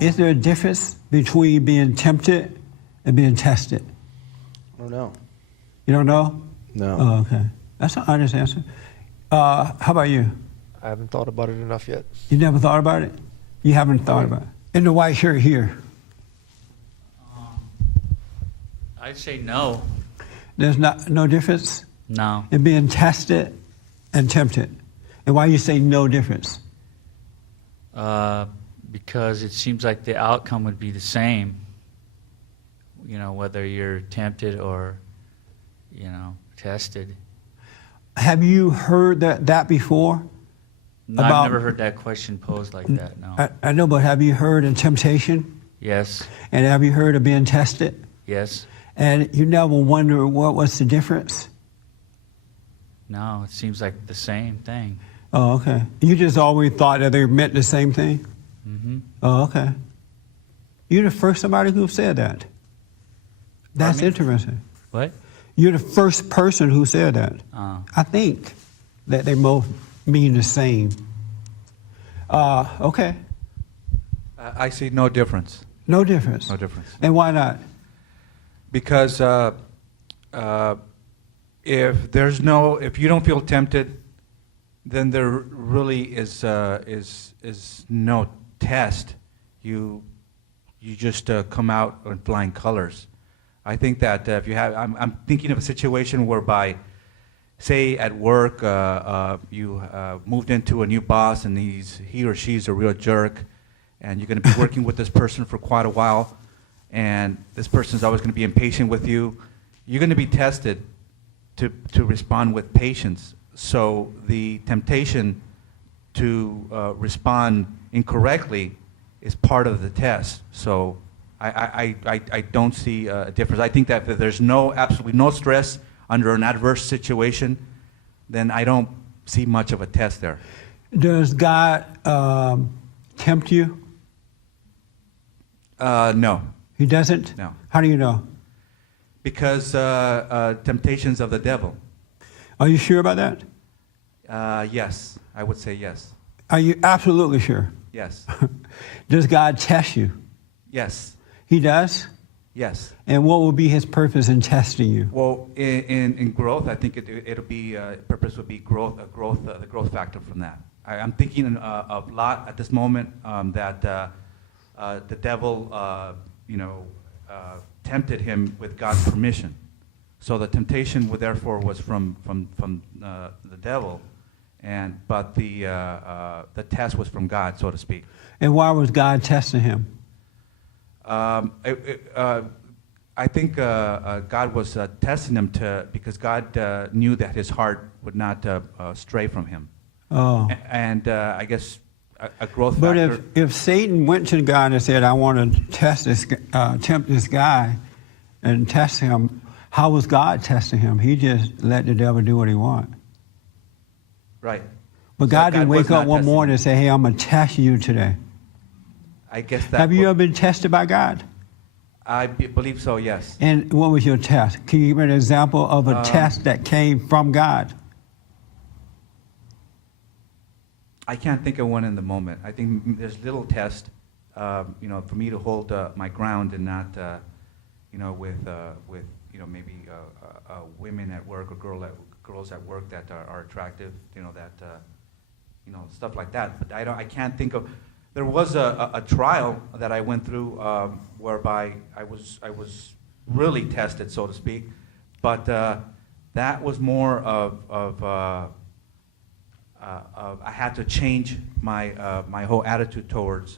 Is there a difference between being tempted and being tested? I don't know. You don't know? No. Oh, okay. That's an honest answer. How about you? I haven't thought about it enough yet. You never thought about it? You haven't thought about it? In the white shirt here, I'd say no. there's no difference No. in being tested and tempted. And why you say no difference? Because it seems like the outcome would be the same, you know, whether you're tempted or, you know, tested. Have you heard that before? No, About- I've never heard that question posed like that, no. I know, but have you heard of temptation? Yes, And have you heard of being tested? yes, And you never wonder what was the difference? no, it seems like the same thing. Oh, okay. You just always thought that they meant the same thing? Mm-hmm. Oh, okay. You're the first somebody who said that. That's Pardon me? interesting. What? You're the first person who said that. I think that they both mean the same. Okay. I see no difference. No difference. No difference. And why not? Because if you don't feel tempted, then there really is no test. You just come out in flying colors. I think that if you have, I'm thinking of a situation whereby, say at work, you moved into a new boss and he or she's a real jerk, and you're going to be working with this person for quite a while, and this person's always going to be impatient with you. You're going to be tested to respond with patience. So the temptation to respond incorrectly is part of the test. So I don't see a difference. I think that if there's absolutely no stress under an adverse situation, then I don't see much of a test there. Does God tempt you? No. He doesn't? No. How do you know? Because temptations of the devil. Are you sure about that? Yes, I would say yes. Are you absolutely sure? Yes. Does God test you? Yes. He does? Yes. And what will be his purpose in testing you? Well, in growth, I think it'll be purpose would be growth, the growth factor from that. I'm thinking a lot at this moment that the devil, tempted him with God's permission. So the temptation therefore was from the devil, but the test was from God, so to speak. And why was God testing him? I think God was testing him because God knew that his heart would not stray from him. Oh. And I guess a growth But factor. if Satan went to God and said, I want to tempt this guy and test him, how was God testing him? He just let the devil do what he wanted. Right. But So God didn't was wake up not one testing morning him. and say, hey, I'm going to test you today. I guess that. Have you ever been tested by God? I believe so. Yes. And what was your test? Can you give me an example of a test that came from God? I can't think of one in the moment. I think there's little test, for me to hold my ground and not, with maybe women at work or girls at work that are attractive, stuff like that. But I can't think of. There was a trial that I went through whereby I was really tested, so to speak, but that was more of I had to change my whole attitude towards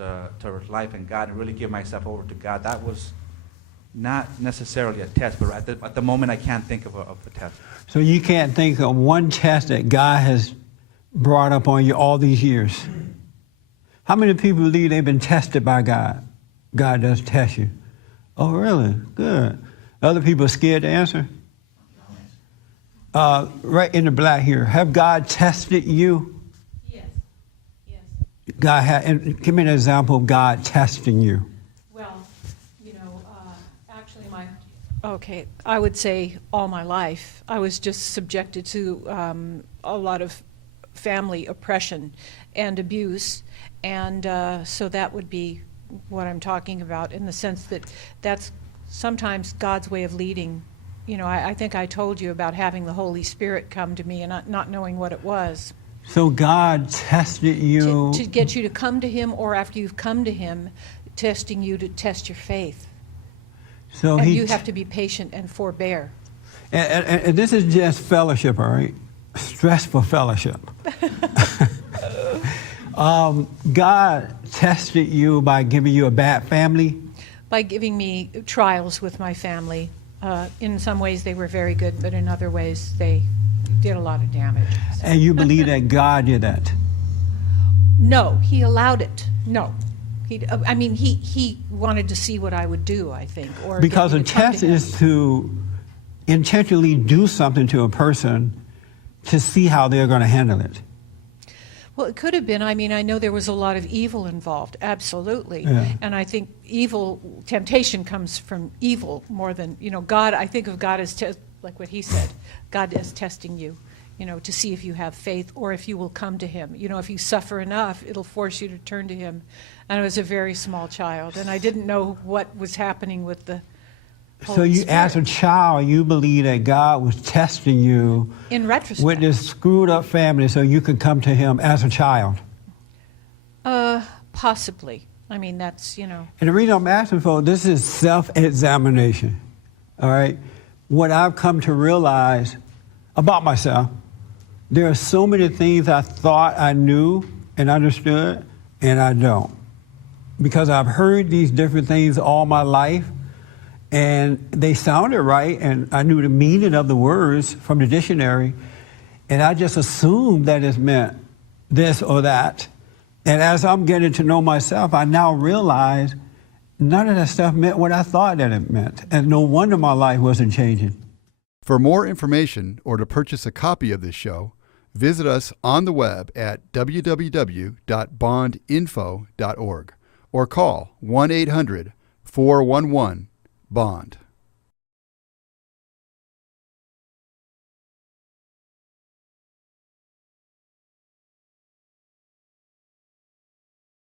life and God and really give myself over to God. That was not necessarily a test, but at the moment I can't think of a test. So you can't think of one test that God has brought up on you all these years. How many people believe they've been tested by God? God does test you. Oh, really? Good. Other people are scared to answer? Right in the black here. Have God tested you? Yes. Yes. God and give me an example of God testing you. Well, actually I would say all my life I was just subjected to a lot of family oppression and abuse, and so that would be what I'm talking about, in the sense that that's sometimes God's way of leading. You know, I think I told you about having the Holy Spirit come to me and not knowing what it was. So God tested you. To get you to come to Him, or after you've come to Him, testing you to test your faith. So And he you have to be patient and forbear. and this is just fellowship, all right? Stressful fellowship. God tested you by giving you a bad family. By giving me trials with my family. In some ways they were very good, but in other ways they did a lot of damage. And you believe that God did that? No, He allowed it. No. He wanted to see what I would do, I think. Or Because get a me to come to test him. is to intentionally do something to a person to see how they're going to handle it. Well, it could have been. I mean, I know there was a lot of evil involved, absolutely. Yeah. And I think temptation comes from evil more than, God. I think of God as, like what he said, God is testing you, to see if you have faith or if you will come to Him. If you suffer enough, it'll force you to turn to Him. And I was a very small child, and I didn't know what was happening with the So Holy you, as a Spirit. child, you believe that God was testing you In retrospect. with this screwed up family so you could come to Him as a child. Possibly. I mean, that's, And the reason I'm asking for this is self-examination. All right? What I've come to realize about myself, there are so many things I thought I knew and understood, and I don't. Because I've heard these different things all my life, and they sounded right, and I knew the meaning of the words from the dictionary, and I just assumed that it meant this or that. And as I'm getting to know myself, I now realize none of that stuff meant what I thought that it meant. And no wonder my life wasn't changing. For more information or to purchase a copy of this show, visit us on the web at www.bondinfo.org or call 1-800-411-BOND.